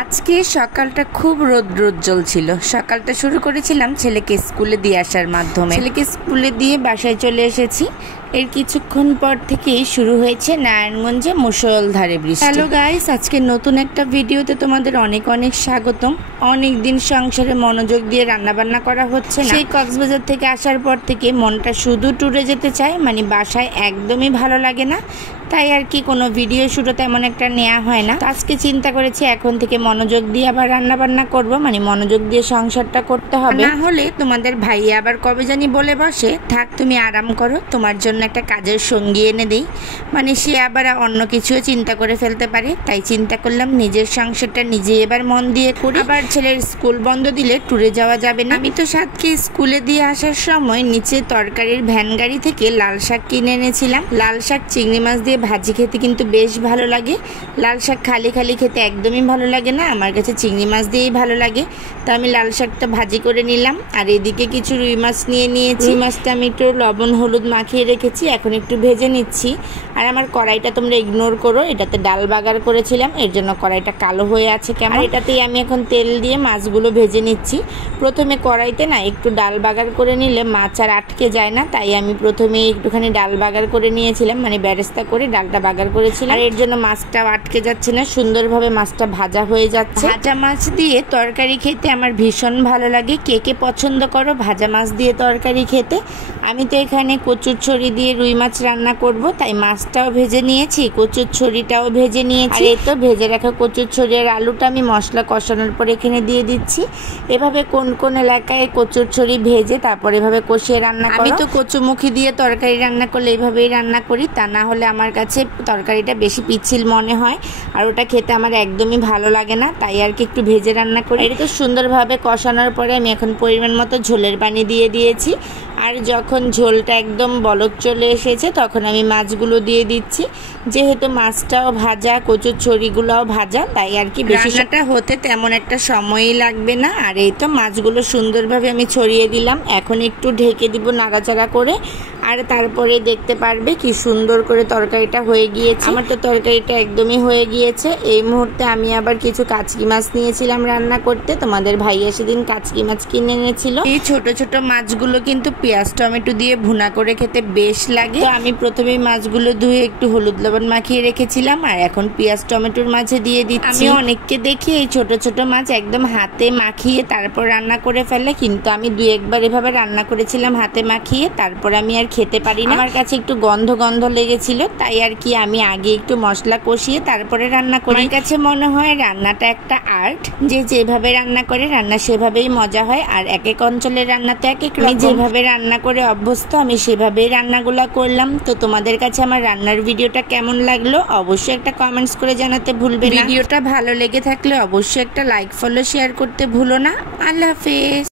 আজকে সকালটা খুব রৌদ্রোজ্জ্বল ছিল। সকালটা শুরু করেছিলাম ছেলেকে স্কুলে দিয়ে আসার মাধ্যমে। ছেলেকে স্কুলে দিয়ে বাসায় চলে এসেছি। এর কিছুক্ষণ পর থেকেই শুরু হয়েছে নারায়ণগঞ্জে মুষলধারে বৃষ্টি। হ্যালো গাইস, আজকে নতুন একটা ভিডিওতে তোমাদের অনেক অনেক স্বাগতম। অনেক দিন সংসারে মনোযোগ দিয়ে রান্নাবান্না করা হচ্ছে না। সেই কক্সবাজার থেকে আসার পর থেকে মনটা শুধু ট্যুরে যেতে চায়, মানে বাসায় একদমই ভালো লাগে না। তাই আর কি কোনো ভিডিও শুরু তেমন একটা নেওয়া হয় না। আজকে চিন্তা করেছি এখন থেকে মনোযোগ দিয়ে আবার রান্না বান্না করব, মানে মনোযোগ দিয়ে সংসারটা করতে হবে। না হলে তোমাদের ভাইয়া আবার কবে জানি বলে বসে, থাক তুমি আরাম করো, তোমার জন্য একটা কাজের সঙ্গী এনে দেই, মানে সে আবার অন্য কিছুও চিন্তা করে ফেলতে পারে। তাই চিন্তা করলাম নিজের সংসারটা নিজে এবার মন দিয়ে করি। আবার ছেলের স্কুল বন্ধ দিলে ট্যুরে যাওয়া যাবে না। আমি তো সাতকে স্কুলে দিয়ে আসার সময় নিচে তরকারির ভ্যান গাড়ি থেকে লাল শাক কিনে এনেছিলাম। লাল শাক চিংড়ি মাছ দিয়ে ভাজি খেতে কিন্তু বেশ ভালো লাগে। লাল শাক খালি খালি খেতে একদমই ভালো লাগে না, আমার কাছে চিংড়ি মাছ দিয়েই ভালো লাগে। তো আমি লাল শাকটা ভাজি করে নিলাম। আর এদিকে কিছু রুই মাছ নিয়ে নিয়েছি। রুই মাছটা আমি একটু লবণ হলুদ মাখিয়ে রেখেছি, এখন একটু ভেজে নিচ্ছি। আর আমার কড়াইটা তোমরা ইগনোর করো, এটাতে ডাল বাগার করেছিলাম, এর জন্য কড়াইটা কালো হয়ে আছে কেমন। এটাতেই আমি এখন তেল দিয়ে মাছগুলো ভেজে নিচ্ছি। প্রথমে কড়াইতে না একটু ডাল বাগার করে নিলে মাছ আর আটকে যায় না, তাই আমি প্রথমে একটুখানি ডাল বাগার করে নিয়েছিলাম, মানে বেরেস্তা করে ডালটা বাগার করেছিলাম। আর এর জন্য মাছটাও আটকে যাচ্ছে না, সুন্দরভাবে মাছটা ভাজা হয়ে যাচ্ছে। ভাজা মাছ দিয়ে তরকারি খেতে আমার ভীষণ ভালো লাগে। কে কে পছন্দ করো ভাজা মাছ দিয়ে তরকারি খেতে? আমি তো এখানে কচুর ছড়ি দিয়ে রুই মাছ রান্না করব, তাই মাছটাও ভেজে নিয়েছি, কচুর ছড়িটাও ভেজে নিয়েছি। আর এই তো ভেজে রাখা কচুর ছড়ি আর আলুটা আমি মশলা কষানোর পর এখানে দিয়ে দিচ্ছি। এভাবে কোন কোন এলাকায় কচুর ছড়ি ভেজে তারপর এভাবে কষিয়ে রান্না করি। আমি তো কচুমুখী দিয়ে তরকারি রান্না করলে এইভাবেই রান্না করি, তা না হলে আমার কাছে তরকারিটা বেশি পিচ্ছিল মনে হয় আর ওটা খেতে আমার একদমই ভালো লাগে না, তাই আর কি একটু ভেজে রান্না করি। এটা তো সুন্দরভাবে কষানোর পরে আমি এখন পরিমাণ মতো ঝোলের পানি দিয়ে দিয়েছি। আর যখন ঝোলটা একদম বলক চলে এসেছে তখন আমি মাছগুলো দিয়ে দিচ্ছি। যেহেতু মাছটাও ভাজা, কচুর ছড়িগুলোও ভাজা, তাই আর কি রান্নাটা হতে তেমন একটা সময়ই লাগবে না। আর এই তো মাছগুলো সুন্দরভাবে আমি ছড়িয়ে দিলাম। এখন একটু ঢেকে দিব নাড়াচাড়া করে, আর তারপরে দেখতে পারবে কি সুন্দর করে তরকারিটা হয়ে গিয়েছে। আমার তো তরকারিটা একদমই হয়ে গিয়েছে। এই মুহূর্তে আমি আবার কিছু কাচকি মাছ নিয়েছিলাম রান্না করতে। তোমাদের ভাইয়া সেদিন কাচকি মাছ কিনে এনেছিল। এই ছোট ছোট মাছগুলো কিন্তু পেঁয়াজ টমেটো দিয়ে ভুনা করে খেতে বেশ লাগে। তো আমি প্রথমেই মাছগুলো ধুয়ে একটু হলুদ লবণ মাখিয়ে রেখেছিলাম, আর এখন পেঁয়াজ টমেটোর মাঝে দিয়ে দিচ্ছি। আমি অনেককে দেখি এই ছোট ছোট মাছ একদম হাতে মাখিয়ে তারপর রান্না করে ফেলে, কিন্তু আমি দুই একবার এভাবে রান্না করেছিলাম হাতে মাখিয়ে, তারপর আমি আর খেতে পারি না। আমার কাছে একটু গন্ধ গন্ধ লেগেছিল, তাই আর কি আমি আগে একটু মশলা কষিয়ে তারপরে রান্না করি। আমার কাছে মনে হয় রান্নাটা একটা আর্ট, যে যেভাবে রান্না করে রান্না সেভাবেই মজা হয়। আর এক এক অঞ্চলের রান্না তো এক এক রকম। যেভাবে রান্না করে অভ্যস্ত আমি সেভাবেই রান্নাগুলা করলাম। তো তোমাদের কাছে আমার রান্নার ভিডিওটা কেমন লাগলো অবশ্যই একটা কমেন্টস করে জানাতে ভুলবে না। ভিডিওটা ভালো লেগে থাকলে অবশ্যই একটা লাইক ফলো শেয়ার করতে ভুলো না। আল্লাহ হাফেজ।